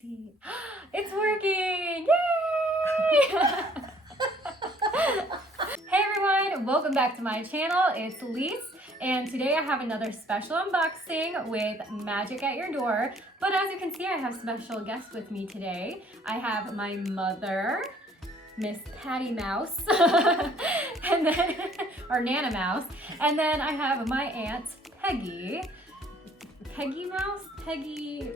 It's working! Yay! Hey everyone, welcome back to my channel. It's Lise, and today I have another special unboxing with Magic at Your Door. But as you can see, I have special guests with me today. I have my mother, Miss Patty Mouse, and then, or Nana Mouse, and then I have my aunt Peggy. Peggy Mouse? Peggy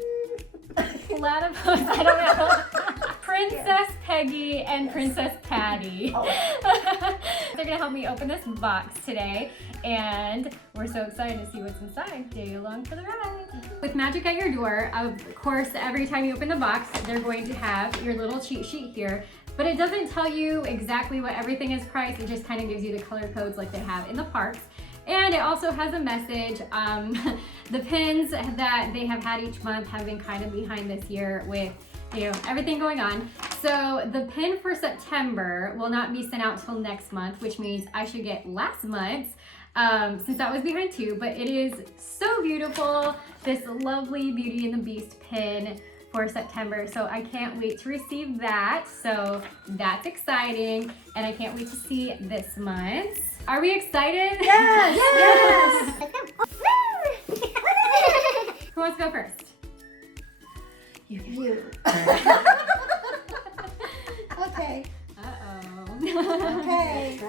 Platypus? I don't know. Princess Peggy and Princess Patty. They're gonna help me open this box today, and we're so excited to see what's inside. Stay along for the ride. With Magic at Your Door, of course, every time you open the box, they're going to have your little cheat sheet here. But it doesn't tell you exactly what everything is priced. It just kind of gives you the color codes like they have in the parks. And it also has a message. The pins that they have had each month have been kind of behind this year with, you know, everything going on. So the pin for September will not be sent out till next month, which means I should get last month's, since that was behind too. But it is so beautiful, this lovely Beauty and the Beast pin for September. So I can't wait to receive that. So that's exciting. And I can't wait to see this month. Are we excited? Yes! Yes! Who wants to go first? You. Okay. Uh-oh. Okay.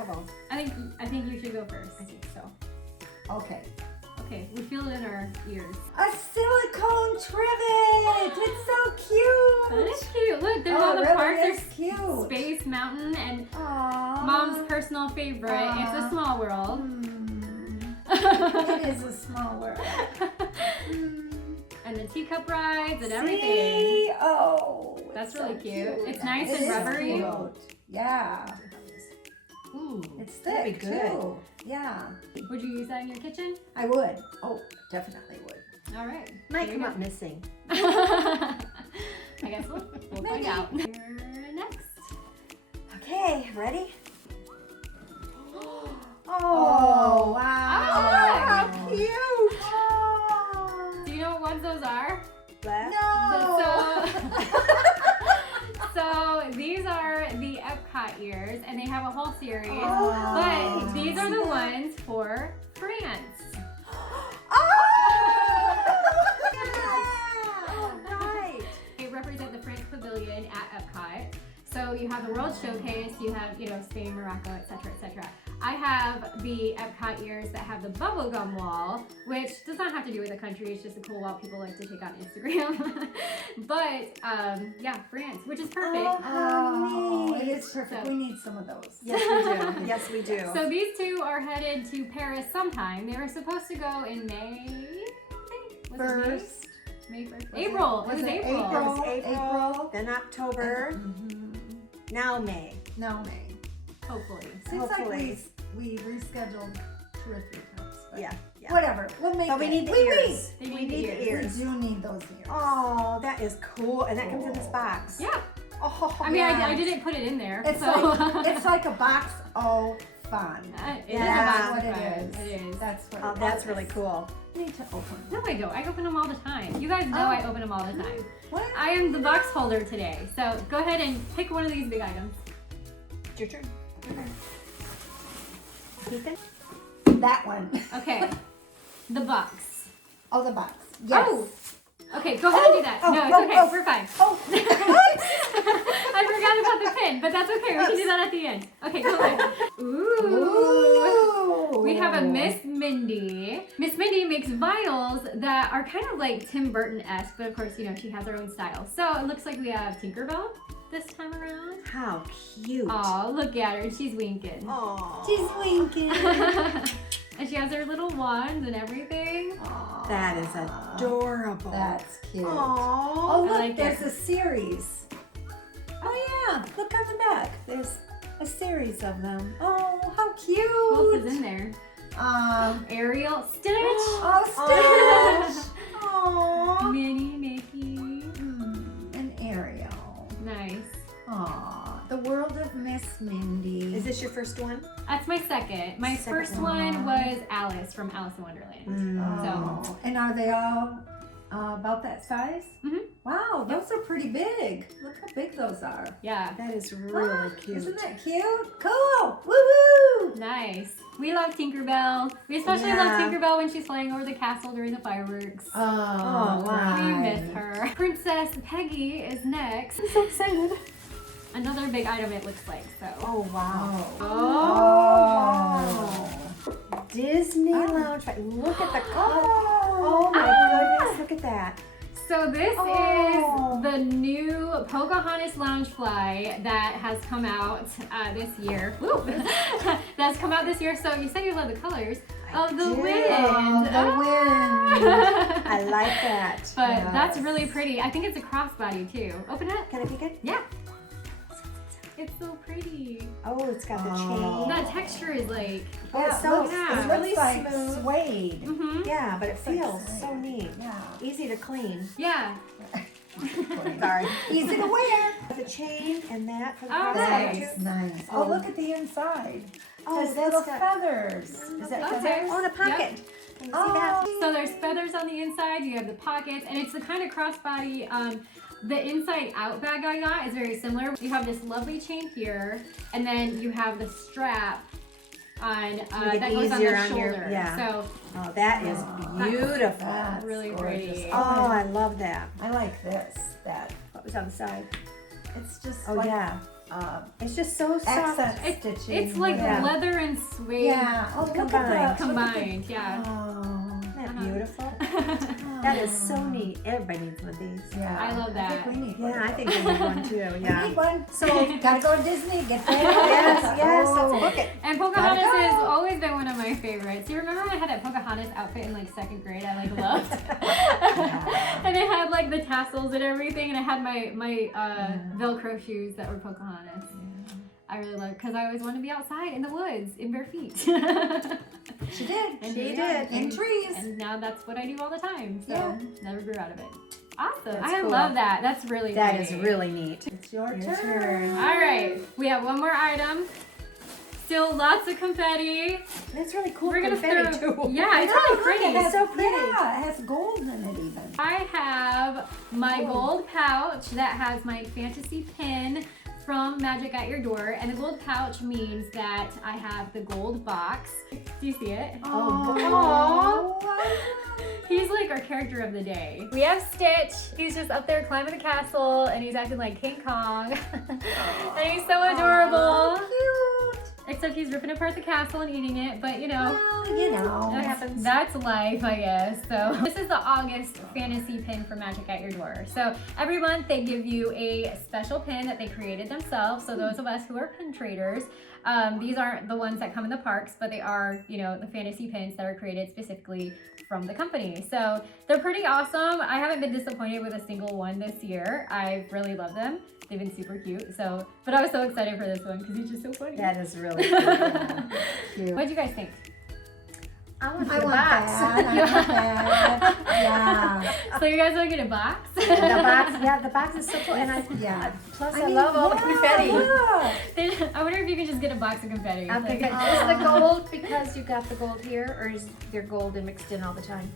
I think you should go first. I think so. Okay. Okay, we feel it in our ears. A silicone trivet! It's so cute! That is cute. Look, there's Oh, all it the really parts. is There's cute. Space Mountain and Aww. Mom's personal favorite. It's a small world. It is a small world. And the teacup rides and everything. See? Oh, That's it's really so cute. It's nice It and is rubbery. cute. Yeah. Ooh, It's that'd thick be good. too. Yeah. Would you use that in your kitchen? I would. Oh, definitely would. All right. Might There you come go. up missing. I guess we'll find Maybe. out. You're next. Okay, ready? Oh, wow. how cute. Do you know what ones those are? Black. No. So these are the Epcot ears, and they have a whole series. Oh. But these are the ones for France. Oh, right. They represent the France Pavilion at Epcot. So you have the World Showcase, you have, you know, Spain, Morocco, etc., etc. I have the Epcot ears that have the bubblegum wall, which does not have to do with the country. It's just a cool wall people like to take on Instagram. But yeah, France, which is perfect. Oh, it is perfect. So- We need some of those. Yes, we do. Yes, we do. So these two are headed to Paris sometime. They were supposed to go in May, I think. Was it May? First. May 1st. April. It was April. It was April, April. then October, Mhm. now May. No, May. Hopefully. Seems Hopefully. like we rescheduled 2 or 3 times. But Yeah. Yeah. whatever. We'll make But we it. need the We ears. They We need the need the ears. We ears. do need those ears. Oh, that is cool. And that comes in this box. Yeah. Oh, I mean, Yeah. I didn't put it in there. It's so. like a box of fun. It is Yeah. a box That's what of it fun. is. It is. That's what Oh, it that's is. really cool. Need to open No, them. I don't. I open them all the time. You guys know Oh. I open them all the time. What? I am the box holder today. So go ahead and pick one of these big items. It's your turn. Ethan? That one. Okay. The box. Oh, the box. Yes. Oh. Okay, go ahead and do that. Oh, No, it's oh, okay. oh. We're fine. Oh, I forgot about the pin, but that's okay. We can do that at the end. Okay, go ahead. Ooh. Ooh. We have a Miss Mindy. Miss Mindy makes vinyls that are kind of like Tim Burton-esque, but of course, you know, she has her own style. So it looks like we have Tinkerbell this time around. How cute. Oh, look at her. She's winking. Aw. She's winking. And she has her little wands and everything. Aw. That is adorable. That's cute. Aww. Oh, look, like there's it. a series. Oh, yeah. Look on the back. There's a series of them. Oh, how Who else is cute. in there? Ariel. Ariel, Stitch, Oh, Stitch. Aww. Minnie, Mickey. And Ariel. Nice. Aw, the world of Miss Mindy. Is this your first one? That's my second. My Second first one was Alice from Alice in Wonderland. Oh, and are they all about that size? Mhm. Wow, those are pretty big. Look how big those are. Yeah, That is really cute. Isn't that cute? Cool. Woo-woo. nice. We love Tinkerbell. We especially Yeah. love Tinkerbell when she's flying over the castle during the fireworks. Oh, wow. We miss her. Princess Peggy is next. I'm so excited. Another big item it looks like, so. Oh, wow. Oh. Disney Oh. Lounge. Look at the color. Oh. Oh, my Ah. goodness. Look at that. So this Oh. is the new Pocahontas Loungefly that has come out this year. Woo! That's come out this year. So you said you love the colors of the do. wind. Oh, the wind. I like that. But Yes. that's really pretty. I think it's a crossbody too. Open it up. Can I peek it? Yeah. It's so pretty. Oh, it's got the Oh. chain. That texture is like, Oh, it's Yeah, so, yeah. it's really looks like smooth. suede. mm-hmm. Yeah, but it It's like feels suede. so neat. Yeah. Easy to clean. Yeah. Sorry. Easy to wear. The chain and that for the Oh, crossbody nice. too. Nice. Oh, look at the inside. Oh, There's that's little got- feathers. Is that Okay. feathers? Oh, and a pocket. Can you see that? Oh. So there's feathers on the inside, you have the pockets, and it's the kind of crossbody, the inside out bag I got is very similar. You have this lovely chain here, and then you have the strap on, Make it that goes on easier the on shoulder. your- yeah. So Oh, that is beautiful. That's really gorgeous. pretty. Oh, I love that. I like this. That What was on the side? it's just Oh, like yeah. It's just so soft. accent It's- stitching. it's like Yeah. leather and suede Yeah. Oh, look Combined. at the combined, yeah. Oh. Isn't that Uh-huh. beautiful? That is so neat. Everybody needs one of these. Yeah. I love that. think we need one. Yeah, I think we need one too. We Yeah. need one. So gotta go to Disney. Get there. Yes, yes, Oh. let's book it. And Pocahontas Gotta go. has always been one of my favorites. You remember when I had that Pocahontas outfit in like second grade? I like loved. And it had like the tassels and everything, and I had my Velcro shoes that were Pocahontas. I really love because I always want to be outside in the woods in bare feet. She did. And She here we did. are. In trees. And now that's what I do all the time. So Yeah. never grew out of it. Awesome. That's I cool. love that. That's really That pretty. is really neat. It's your Your turn. turn. All right. We have one more item. Still lots of confetti. That's really cool. We're gonna confetti throw. too. Yeah, it's really pretty. It has, so pretty. Yeah, it has gold in it even. I have my Oh. gold pouch that has my fantasy pin from Magic at Your Door, and the gold pouch means that I have the gold box. Do you see it? Oh. He's like our character of the day. We have Stitch. He's just up there climbing the castle, and he's acting like King Kong. And he's so adorable. Cute. Except he's ripping apart the castle and eating it, but you know. Well, you know. That happens. That's life, I guess. So this is the August fantasy pin for Magic at Your Door. So every month they give you a special pin that they created themselves. So those of us who are pin traders, these aren't the ones that come in the parks, but they are, you know, the fantasy pins that are created specifically from the company. So they're pretty awesome. I haven't been disappointed with a single one this year. I've really loved them. They've been super cute. So, but I was so excited for this one because he's just so funny. That is really cool. Cute. What do you guys think? I want I the want box. that. I want that. Yeah. So you guys want to get a box? The box, yeah, the box is so cool, and Yeah. plus I, mean, love all the wow, confetti. look. I wonder if you can just get a box of confetti. I'm Like- thinking, is the gold because you got the gold here, or is there gold and mixed in all the time?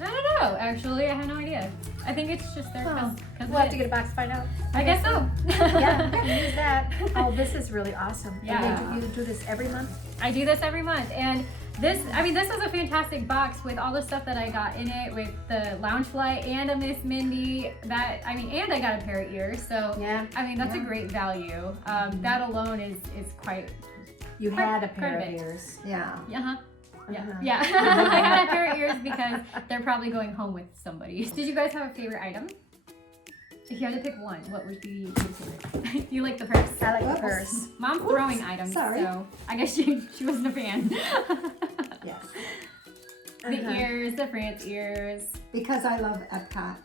I don't know. Actually, I have no idea. I think it's just there Oh, because We'll have to get a box to find out. I guess so. Yeah, use that. Oh, this is really awesome. And Yeah. you do this every month? I do this every month, and this was a fantastic box with all the stuff that I got in it, with the Loungefly and a Miss Mindy. And I got a pair of ears. So Yeah. I mean, that's a Yeah. great value. That alone is quite. You Quite- had a quite pair a of bit. ears. Yeah. Yeah. Yeah. Uh-huh. Yeah. I had a pair of ears because they're probably going home with somebody. Did you guys have a favorite item? If you had to pick one, what would be your favorite? You like the purse? I like Whoops. the purse. Mom's Oops, throwing items, sorry. so I guess she wasn't a fan. Yes. The Uh-huh. ears, the France ears. Because I love Epcot.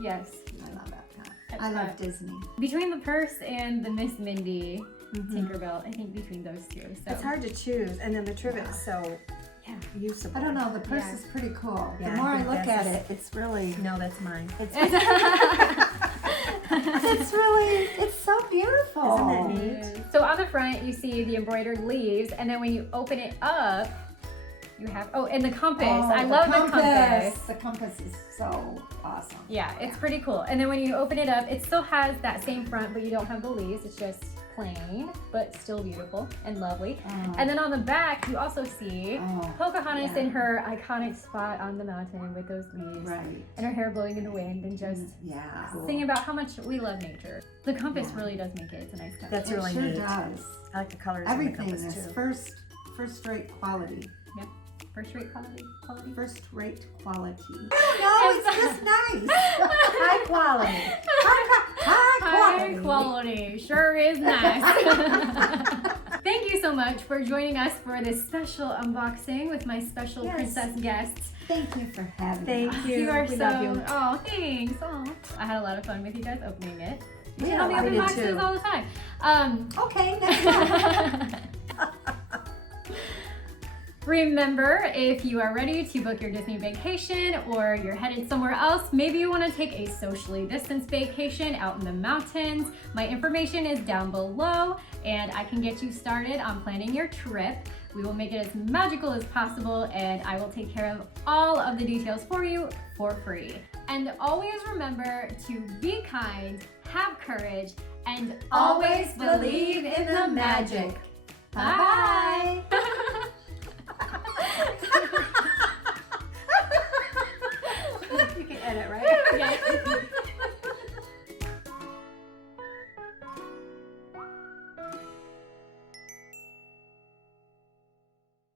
Yes. I love Epcot. I love Disney. Between the purse and the Miss Mindy Mhm. Tinkerbell, I think between those two. So. It's hard to choose, and then the trivet is so Yeah. usable. I don't know. The purse Yeah. is pretty cool. Yeah, the more I think look that's at it, it's really. No, that's mine. It's It's really. It's so beautiful. Isn't that neat? So on the front, you see the embroidered leaves, and then when you open it up, you have, oh, and the compass. Oh, I love the compass. The compass is so awesome. Yeah, it's pretty cool. And then when you open it up, it still has that same front, but you don't have the leaves. It's just plain, but still beautiful and lovely. Oh. And then on the back, you also see Oh, Pocahontas yeah. in her iconic spot on the mountain with those leaves. Right. And her hair blowing in the wind and just Yeah. singing about how much we love nature. The compass really does make it. It's a nice touch. That's It really sure neat. does. I like the colors Everything on the compass is too. first-rate quality. First-rate quality. First-rate quality. No, it's just nice. High quality. High quality. High quality. Sure is nice. Thank you so much for joining us for this special unboxing with my special Yes. princess guests. Thank you for having us. Thank you. You are We so. love you. Oh, thanks. Oh, I had a lot of fun with you guys opening it. You Yeah, help me I open did boxes too. all the time. Okay, next time. Remember, if you are ready to book your Disney vacation or you're headed somewhere else, maybe you want to take a socially distanced vacation out in the mountains, my information is down below and I can get you started on planning your trip. We will make it as magical as possible and I will take care of all of the details for you for free. And always remember to be kind, have courage, and always believe in the magic. Bye! You can edit, right? Yes.